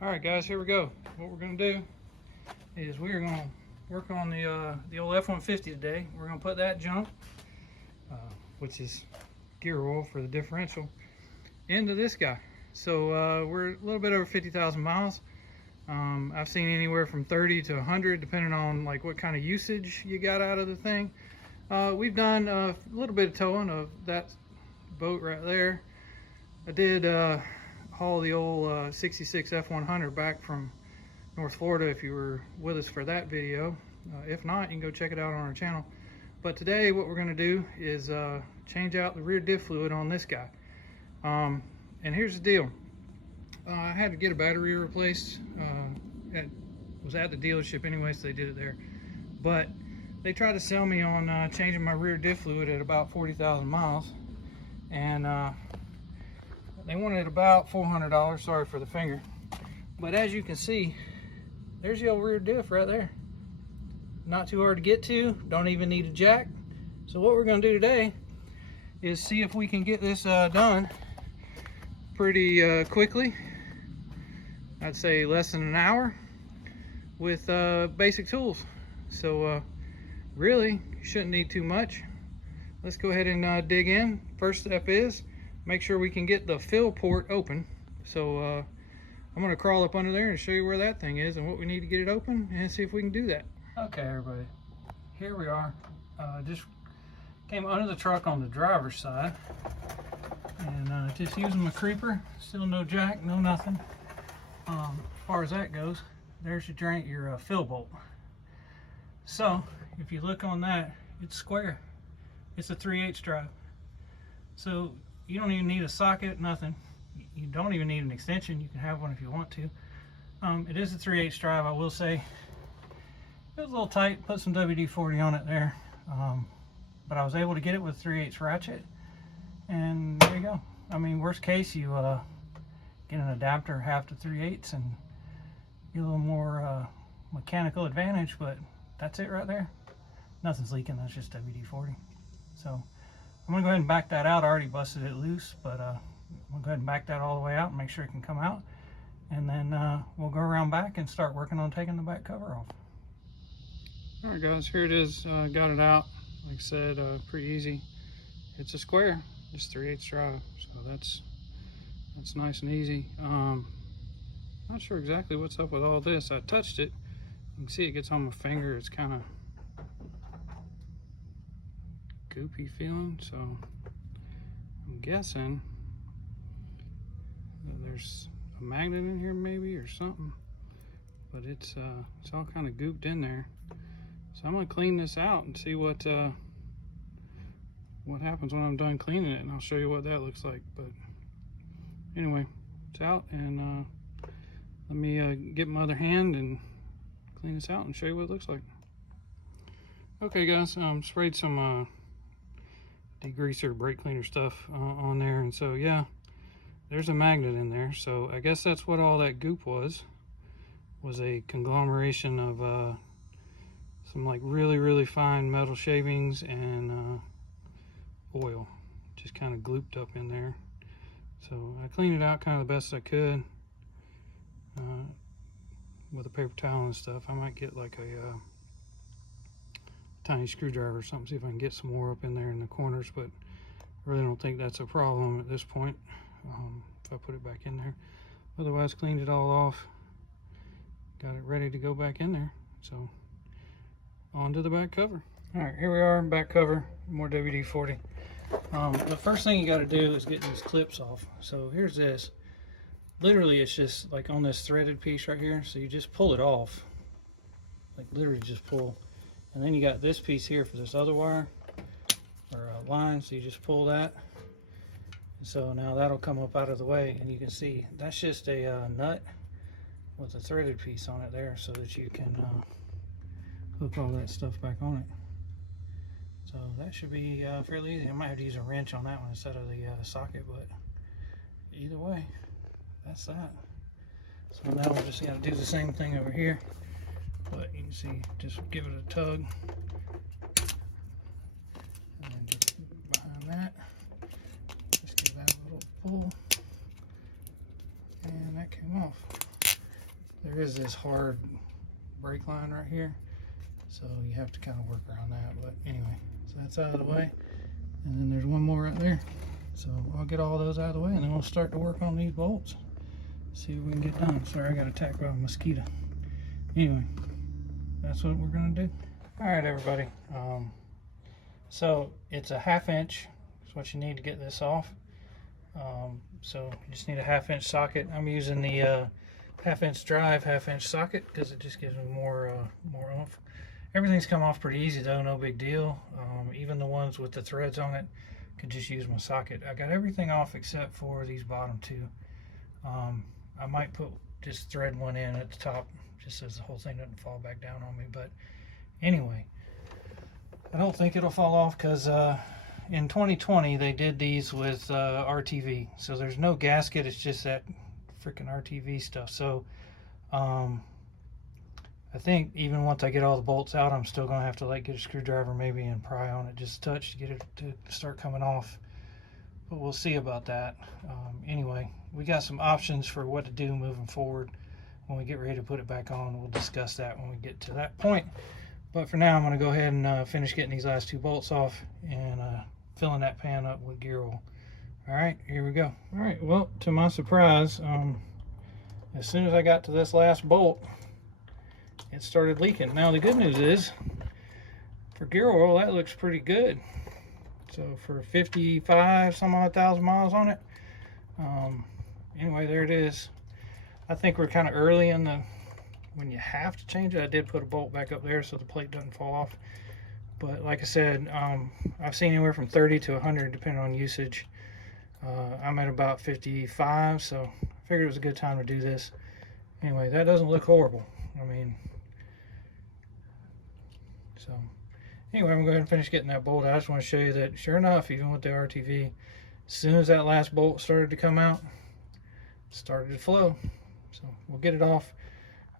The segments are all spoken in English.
Alright guys, here we go. What we're going to do is we're going to work on the old F-150 today. We're going to put that junk, which is gear oil for the differential, into this guy. So we're a little bit over 50,000 miles. I've seen anywhere from 30 to 100 depending on like what kind of usage you got out of the thing. We've done a little bit of towing of that boat right there. I did haul the old 66 F100 back from North Florida if you were with us for that video. If not, you can go check it out on our channel. But today what we're going to do is change out the rear diff fluid on this guy. And here's the deal. I had to get a battery replaced. Was at the dealership anyway, so they did it there. But they tried to sell me on changing my rear diff fluid at about 40,000 miles. And they wanted about $400, sorry for the finger. But as you can see, there's the old rear diff right there. Not too hard to get to, don't even need a jack. So what we're gonna do today is see if we can get this done pretty quickly. I'd say less than an hour with basic tools. So really, you shouldn't need too much. Let's go ahead and dig in. First step is make sure we can get the fill port open. So I'm gonna crawl up under there and show you where that thing is and what we need to get it open and see if we can do that. Okay everybody, here we are. Just came under the truck on the driver's side and just using my creeper. Still no jack, no nothing. As far as that goes, there's your fill bolt. So if you look on that, it's square. It's a 3/8 drive. So you don't even need a socket, nothing. You don't even need an extension. You can have one if you want to. It is a 3/8 drive. I will say it was a little tight. Put some WD-40 on it there. But I was able to get it with 3/8 ratchet. And there you go. I mean, worst case, you get an adapter half to 3/8 and get a little more mechanical advantage, but that's it right there. Nothing's leaking, that's just WD-40. So I'm gonna go ahead and back that out. I already busted it loose, but I'm gonna go ahead and back that all the way out and make sure it can come out. And then we'll go around back and start working on taking the back cover off. All right guys, here it is. Got it out. Like I said, pretty easy. It's a square, just 3/8 drive. So that's nice and easy. Not sure exactly what's up with all this. I touched it. You can see it gets on my finger. It's kind of goopy feeling, so I'm guessing that there's a magnet in here maybe or something, but it's all kind of gooped in there. So I'm gonna clean this out and see what happens when I'm done cleaning it, and I'll show you what that looks like. But anyway, it's out, and let me get my other hand and clean this out and show you what it looks like. Okay guys, sprayed some degreaser, brake cleaner stuff on there, and so yeah, there's a magnet in there. So I guess that's what all that goop was a conglomeration of some like really fine metal shavings and oil just kind of glooped up in there. So I cleaned it out kind of the best I could with a paper towel and stuff. I might get like a tiny screwdriver or something, see if I can get some more up in there in the corners, but I really don't think that's a problem at this point if I put it back in there. Otherwise, cleaned it all off, got it ready to go back in there. So on to the back cover. All right, here we are, back cover, more WD-40. The first thing you got to do is get these clips off. So here's this. Literally, it's just like on this threaded piece right here. So you just pull it off, like literally just pull. And then you got this piece here for this other wire or line. So you just pull that. So now that'll come up out of the way, and you can see that's just a nut with a threaded piece on it there, so that you can hook all that stuff back on it. So that should be fairly easy. I might have to use a wrench on that one instead of the socket, but either way, that's that. So now we're just going to do the same thing over here, but you can see, just give it a tug, and then just behind that, just give that a little pull, and that came off. there is this hard brake line right here, so you have to kind of work around that. But anyway, so that's out of the way, and then there's one more right there. So I'll get all those out of the way, and then we'll start to work on these bolts. See what we can get done. Sorry, I got attacked by a mosquito. Anyway, that's what we're gonna do. All right, everybody. So it's a 1/2 inch. That's what you need to get this off. So you just need a 1/2 inch socket. I'm using the 1/2 inch drive, 1/2 inch socket because it just gives me more oomph. Everything's come off pretty easy though, no big deal. Even the ones with the threads on it, could just use my socket. I got everything off except for these bottom two. I might just thread one in at the top just as the whole thing doesn't fall back down on me. But anyway, I don't think it'll fall off because in 2020 they did these with RTV, so there's no gasket. It's just that freaking RTV stuff. So I think even once I get all the bolts out, I'm still gonna have to like get a screwdriver maybe and pry on it just a touch to get it to start coming off, but we'll see about that. Anyway, we got some options for what to do moving forward. When we get ready to put it back on, we'll discuss that when we get to that point. But for now, I'm going to go ahead and finish getting these last 2 bolts off and filling that pan up with gear oil. All right, here we go. All right, well, to my surprise, as soon as I got to this last bolt, it started leaking. Now, the good news is, for gear oil, that looks pretty good. So for 55 some odd thousand miles on it, anyway, there it is. I think we're kind of early in when you have to change it. I did put a bolt back up there so the plate doesn't fall off. But like I said, I've seen anywhere from 30 to 100 depending on usage. I'm at about 55, so I figured it was a good time to do this. Anyway, that doesn't look horrible. I mean, so anyway, I'm going to go ahead and finish getting that bolt out. I just want to show you that sure enough, even with the RTV, as soon as that last bolt started to come out, it started to flow. So we'll get it off.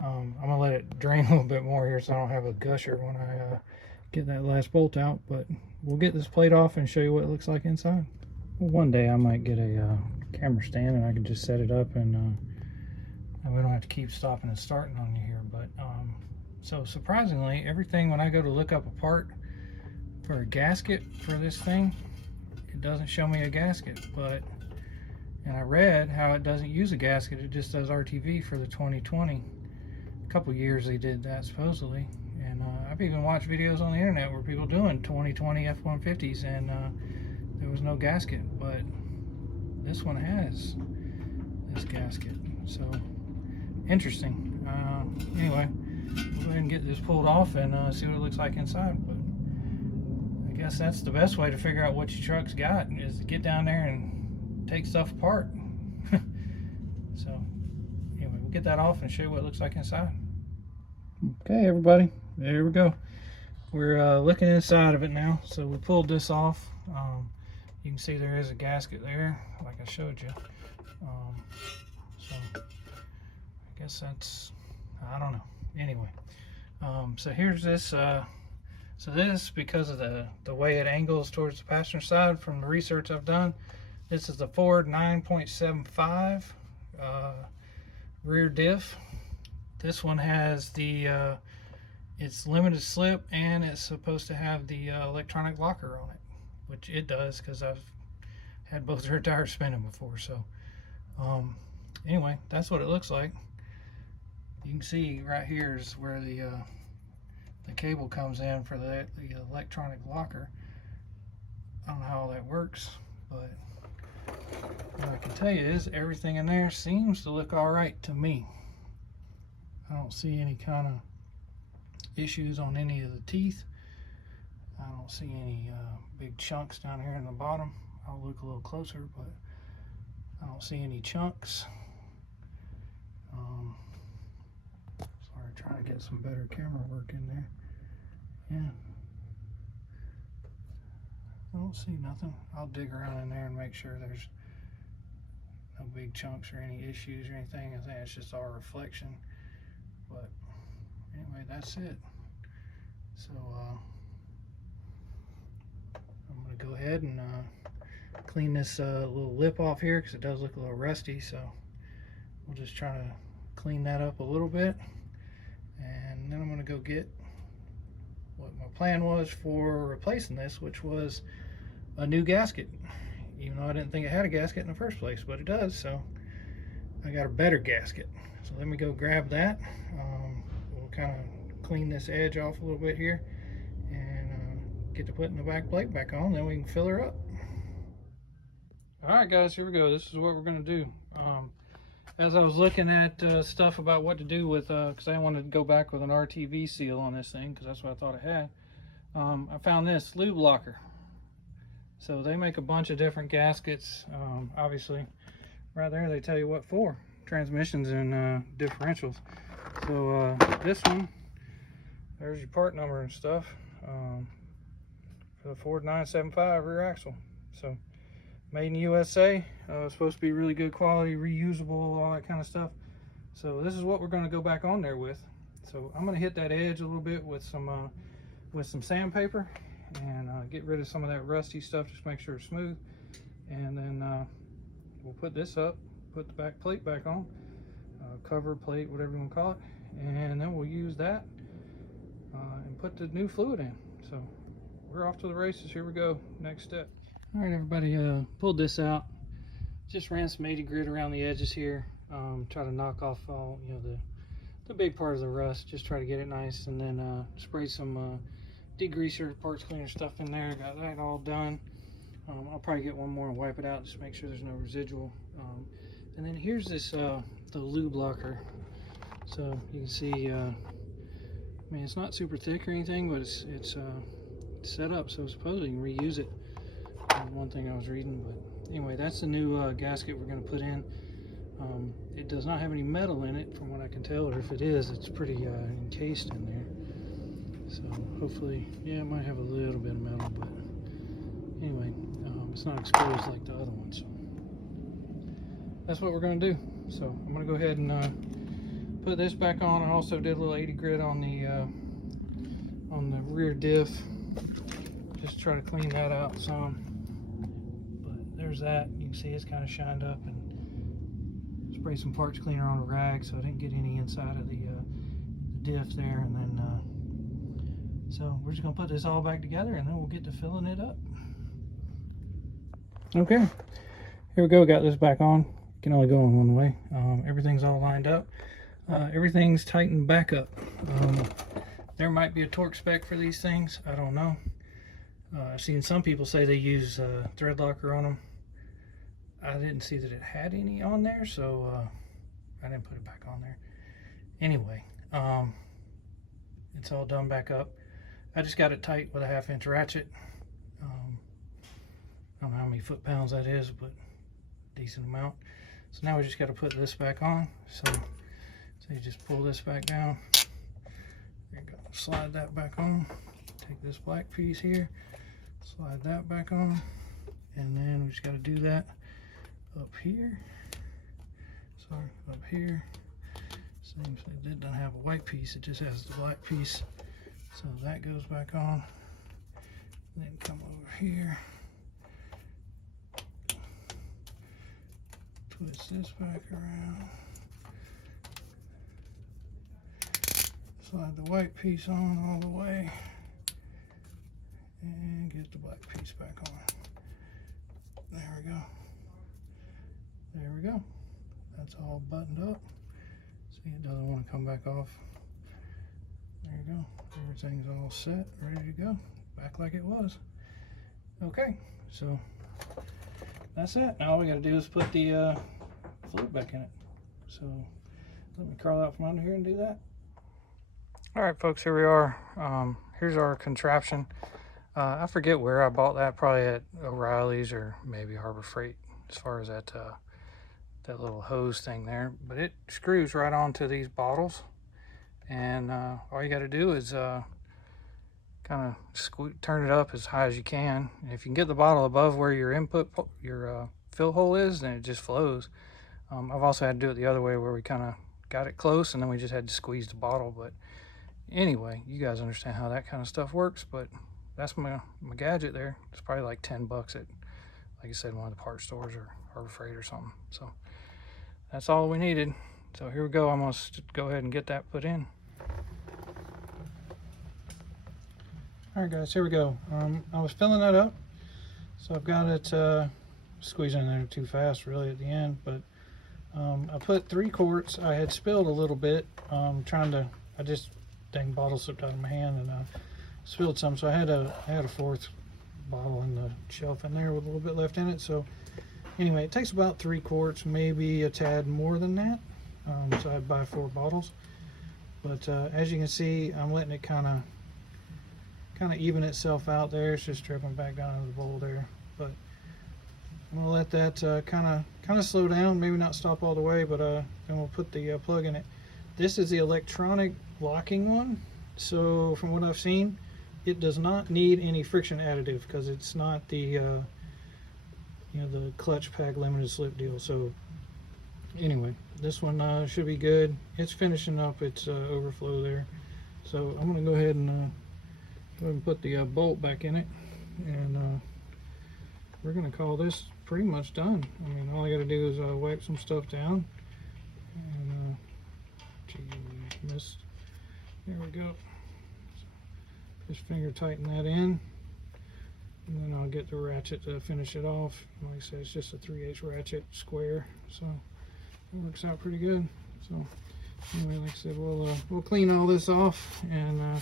I'm going to let it drain a little bit more here so I don't have a gusher when I get that last bolt out. But we'll get this plate off and show you what it looks like inside. Well, one day I might get a camera stand and I can just set it up and we don't have to keep stopping and starting on you here. But so surprisingly, everything when I go to look up a part for a gasket for this thing, it doesn't show me a gasket. And I read how it doesn't use a gasket, it just does RTV for the 2020. A couple years they did that supposedly. And I've even watched videos on the internet where people doing 2020 F-150s and there was no gasket, but this one has this gasket. So interesting. Anyway, we'll go ahead and get this pulled off and see what it looks like inside. But I guess that's the best way to figure out what your truck's got, is to get down there and take stuff apart. So anyway, we'll get that off and show you what it looks like inside. Okay, everybody, there we go. We're looking inside of it now. So we pulled this off. You can see there is a gasket there, like I showed you. So I guess that's, I don't know. Anyway, so here's this. So this, because of the way it angles towards the passenger side from the research I've done, this is the Ford 9.75 rear diff. This one has the it's limited slip and it's supposed to have the electronic locker on it, which it does because I've had both rear tires spinning before. So anyway, that's what it looks like. You can see right here is where the cable comes in for the electronic locker. I don't know how all that works, but what I can tell you is everything in there seems to look all right to me. I don't see any kind of issues on any of the teeth. I don't see any big chunks down here in the bottom. I'll look a little closer, but I don't see any chunks. Sorry, trying to get some better camera work in there. Yeah, I don't see nothing. I'll dig around in there and make sure there's no big chunks or any issues or anything. I think it's just our reflection. But anyway, that's it. So I'm going to go ahead and clean this little lip off here because it does look a little rusty. So we'll just try to clean that up a little bit, and then I'm going to go get what my plan was for replacing this, which was a new gasket, even though I didn't think it had a gasket in the first place, but it does. So I got a better gasket. So let me go grab that. We'll kind of clean this edge off a little bit here and get to putting the back plate back on, then we can fill her up. All right, guys, here we go. This is what we're going to do. As I was looking at stuff about what to do with, because I wanted to go back with an RTV seal on this thing, because that's what I thought I had, I found this lube locker. So they make a bunch of different gaskets. Obviously, right there they tell you what for. Transmissions and differentials. So this one, there's your part number and stuff, for the Ford 975 rear axle. So made in USA, supposed to be really good quality, reusable, all that kind of stuff. So this is what we're going to go back on there with. So I'm going to hit that edge a little bit with some sandpaper and get rid of some of that rusty stuff, just make sure it's smooth. And then we'll put this up, put the back plate back on, cover plate, whatever you want to call it, and then we'll use that and put the new fluid in. So we're off to the races. Here we go. Next step. All right, everybody, pulled this out. Just ran some 80 grit around the edges here. Try to knock off all, the big part of the rust. Just try to get it nice, and then spray some degreaser, parts cleaner stuff in there. Got that all done. I'll probably get one more and wipe it out, just make sure there's no residual. And then here's this the lube locker. So you can see, I mean, it's not super thick or anything, but it's set up so supposedly you can reuse it. One thing I was reading, but anyway, that's the new gasket we're going to put in. It does not have any metal in it from what I can tell, or if it is, it's pretty encased in there. So hopefully, yeah, it might have a little bit of metal, but anyway, it's not exposed like the other one. So that's what we're going to do. So I'm going to go ahead and put this back on. I also did a little 80 grit on the rear diff. Just try to clean that out some. But there's that. You can see it's kind of shined up, and spray some parts cleaner on a rag so I didn't get any inside of the diff there. And then so we're just gonna put this all back together, and then we'll get to filling it up. Okay, here we go. Got this back on. Can only go in one way. Everything's all lined up. Everything's tightened back up. There might be a torque spec for these things. I don't know. I've seen some people say they use thread locker on them. I didn't see that it had any on there, so I didn't put it back on there. Anyway, it's all done back up. I just got it tight with a 1/2 inch ratchet. I don't know how many foot-pounds that is, but decent amount. So now we just got to put this back on. So you just pull this back down. There you go. Slide that back on. Take this black piece here, slide that back on, and then we just got to do that up here. Sorry, up here. Seems it doesn't have a white piece, it just has the black piece. So that goes back on. Then come over here. Twist this back around. Slide the white piece on all the way. And get the black piece back on. There we go. There we go. That's all buttoned up. See, it doesn't want to come back off. There you go. Everything's all set, ready to go. Back like it was. Okay, so that's it. Now all we got to do is put the fluid back in it. So let me crawl out from under here and do that. All right, folks, here we are. Here's our contraption. I forget where I bought that, probably at O'Reilly's or maybe Harbor Freight, as far as that little hose thing there. But it screws right onto these bottles, and all you got to do is kind of turn it up as high as you can. And if you can get the bottle above where your your fill hole is, then it just flows. I've also had to do it the other way, where we kind of got it close and then we just had to squeeze the bottle. But anyway, you guys understand how that kind of stuff works. But that's my gadget there. It's probably like 10 bucks at, like I said, one of the parts stores or Harbor Freight or something. So that's all we needed. So here we go. I'm gonna go ahead and get that put in. All right, guys, here we go. I was filling that up, so I've got it squeezing in there too fast, really, at the end. But I put 3 quarts. I had spilled a little bit. I just dang bottle slipped out of my hand and spilled some, so I had a 4th bottle in the shelf in there with a little bit left in it. So anyway, it takes about 3 quarts, maybe a tad more than that. So I'd buy 4 bottles. But as you can see, I'm letting it kind of even itself out there. It's just dripping back down into the bowl there. But I'm gonna let that kind of slow down, maybe not stop all the way, but then we'll put the plug in it. This is the electronic locking one, so from what I've seen, it does not need any friction additive because it's not the the clutch pack limited slip deal. So anyway, this one should be good. It's finishing up its overflow there, so I'm gonna go ahead and put the bolt back in it, and we're gonna call this pretty much done. I mean, all I gotta do is wipe some stuff down, and gee, missed. There we go. Just finger tighten that in, and then I'll get the ratchet to finish it off. Like I said, it's just a 3/8 ratchet square, so it works out pretty good. So anyway, like I said, we'll clean all this off and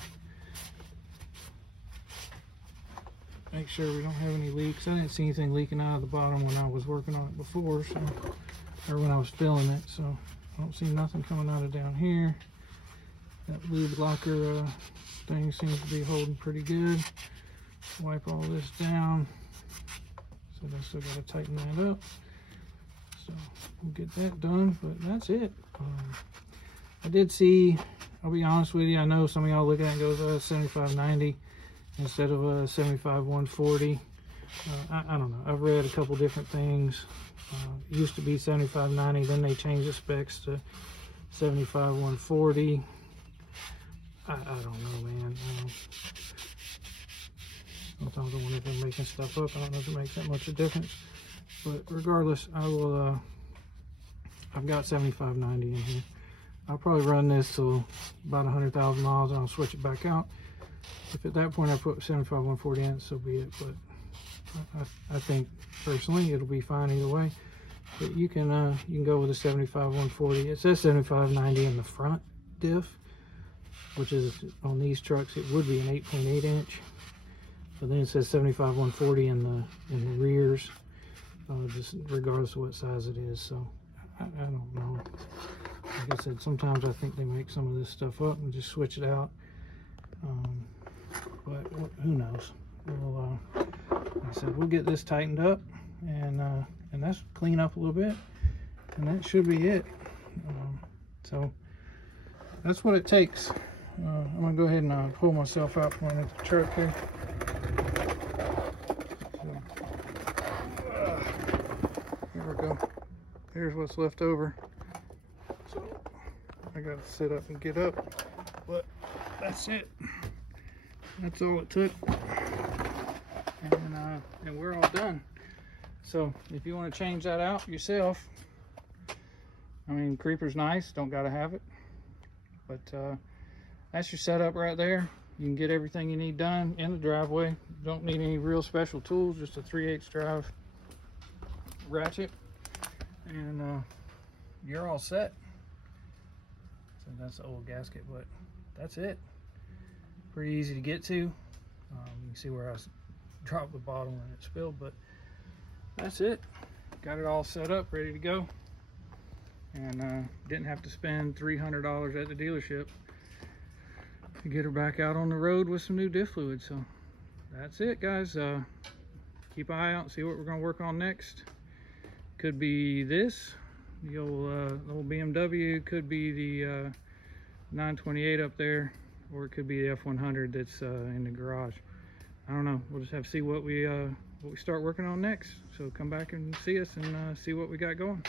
make sure we don't have any leaks. I didn't see anything leaking out of the bottom when I was working on it before, so, or when I was filling it, so I don't see nothing coming out of down here. That lube locker thing seems to be holding pretty good. Wipe all this down. So I still got to tighten that up. So we'll get that done, but that's it. I did see, I'll be honest with you, I know some of y'all look at it and goes 7590 instead of a 75-140. I don't know. I've read a couple different things. It used to be 75-90, then they changed the specs to 75-140. I don't know, man. Sometimes I wonder if they're making stuff up. I don't know if it makes that much of a difference. But regardless, I will. I've got 75-90 in here. I'll probably run this till about 100,000 miles, and I'll switch it back out. If at that point I put 75-140 in, so be it. But I think personally it'll be fine either way. But you can go with a 75-140. It says 75-90 in the front diff, which is on these trucks it would be an 8.8 inch. But then it says 75-140 in the rears, just regardless of what size it is. So I don't know. Like I said, sometimes I think they make some of this stuff up and just switch it out. But who knows? We'll, like I said, we'll get this tightened up and that's clean up a little bit, and that should be it. So that's what it takes. I'm gonna go ahead and pull myself out from underneath the truck here. Here we go. Here's what's left over. So I gotta sit up and get up, but that's it. That's all it took, and we're all done. So if you want to change that out yourself, I mean, creeper's nice, don't gotta have it, but that's your setup right there. You can get everything you need done in the driveway. Don't need any real special tools, just a 3/8 drive ratchet, and you're all set. So that's the old gasket, but that's it. Pretty easy to get to. You can see where I dropped the bottle and it spilled, but that's it. Got it all set up, ready to go, and didn't have to spend $300 at the dealership to get her back out on the road with some new diff fluid. So that's it, guys. Keep an eye out and see what we're going to work on next. Could be this, the old BMW, could be the 928 up there, or it could be the F100 that's in the garage. I don't know. We'll just have to see what we start working on next. So come back and see us and see what we got going.